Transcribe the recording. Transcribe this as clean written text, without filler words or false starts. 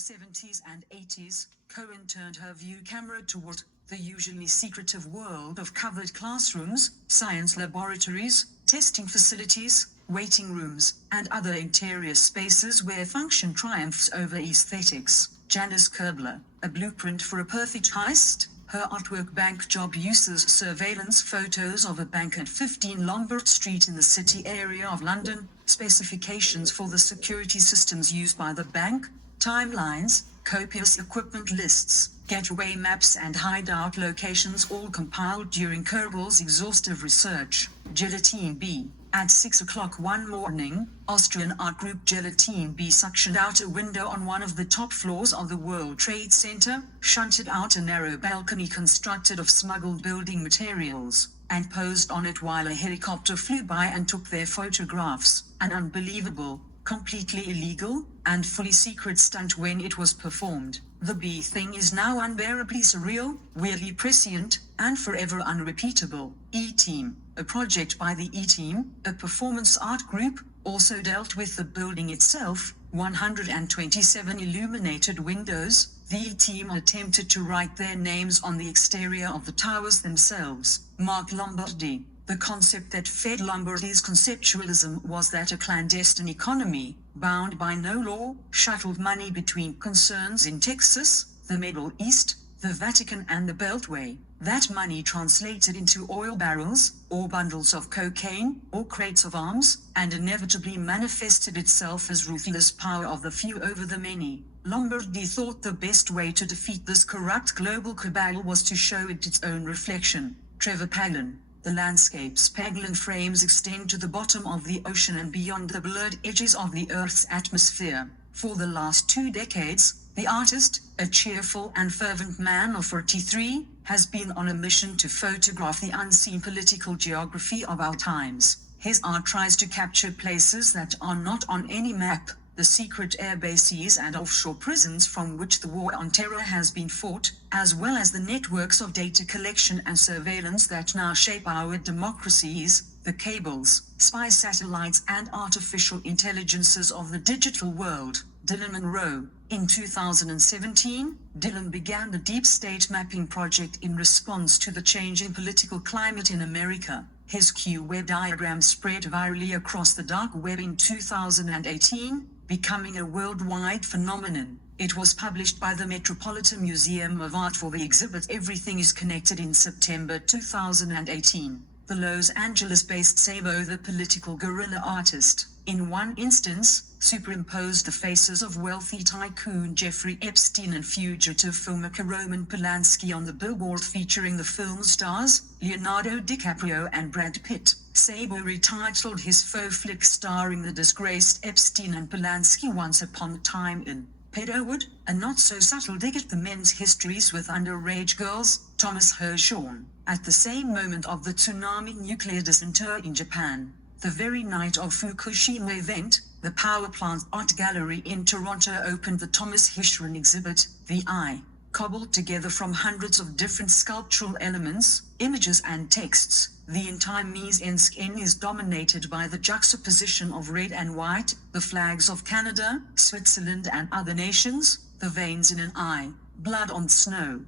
70s and 80s, Cohen turned her view camera toward the usually secretive world of covered classrooms, science laboratories, testing facilities, waiting rooms, and other interior spaces where function triumphs over aesthetics. Janice Kerbler, A Blueprint for a Perfect Heist. Her artwork Bank Job uses surveillance photos of a bank at 15 Lombard Street in the city area of London, specifications for the security systems used by the bank, timelines, copious equipment lists, getaway maps and hideout locations, all compiled during Kerbler's exhaustive research. Gelatine B. At 6 o'clock one morning, Austrian art group Gelatine B suctioned out a window on one of the top floors of the World Trade Center, shunted out a narrow balcony constructed of smuggled building materials, and posed on it while a helicopter flew by and took their photographs. An unbelievable, completely illegal, and fully secret stunt when it was performed. The B thing is now unbearably surreal, weirdly prescient, and forever unrepeatable. E-Team, a project by the E-Team, a performance art group, also dealt with the building itself, 127 illuminated windows. The E-Team attempted to write their names on the exterior of the towers themselves. Mark Lombardi. The concept that fed Lombardi's conceptualism was that a clandestine economy, bound by no law, shuttled money between concerns in Texas, the Middle East, the Vatican and the Beltway. That money translated into oil barrels, or bundles of cocaine, or crates of arms, and inevitably manifested itself as ruthless power of the few over the many. Lombardi thought the best way to defeat this corrupt global cabal was to show it its own reflection. Trevor Paglen. The landscapes Paglen frames extend to the bottom of the ocean and beyond the blurred edges of the Earth's atmosphere. For the last 2 decades, the artist, a cheerful and fervent man of 43, has been on a mission to photograph the unseen political geography of our times. His art tries to capture places that are not on any map, the secret air bases and offshore prisons from which the war on terror has been fought, as well as the networks of data collection and surveillance that now shape our democracies, the cables, spy satellites and artificial intelligences of the digital world. Dylan Monroe. In 2017, Dylan began the Deep State Mapping Project in response to the changing political climate in America. His Q-Web diagram spread virally across the dark web in 2018, becoming a worldwide phenomenon. It was published by the Metropolitan Museum of Art for the exhibit Everything is Connected in September 2018. The Los Angeles-based Sabo, the political guerrilla artist, in one instance, superimposed the faces of wealthy tycoon Jeffrey Epstein and fugitive filmmaker Roman Polanski on the billboard featuring the film stars, Leonardo DiCaprio and Brad Pitt. Sabo retitled his faux flick starring the disgraced Epstein and Polanski Once Upon a Time in Pedowood, a not-so-subtle dig at the men's histories with underage girls, Thomas Hirschhorn. At the same moment of the tsunami nuclear disinter in Japan, the very night of Fukushima event, the Power Plant Art Gallery in Toronto opened the Thomas Hirschhorn exhibit, The Eye, cobbled together from hundreds of different sculptural elements, images and texts. The entire mise-en-scène is dominated by the juxtaposition of red and white, the flags of Canada, Switzerland and other nations, the veins in an eye, blood on snow,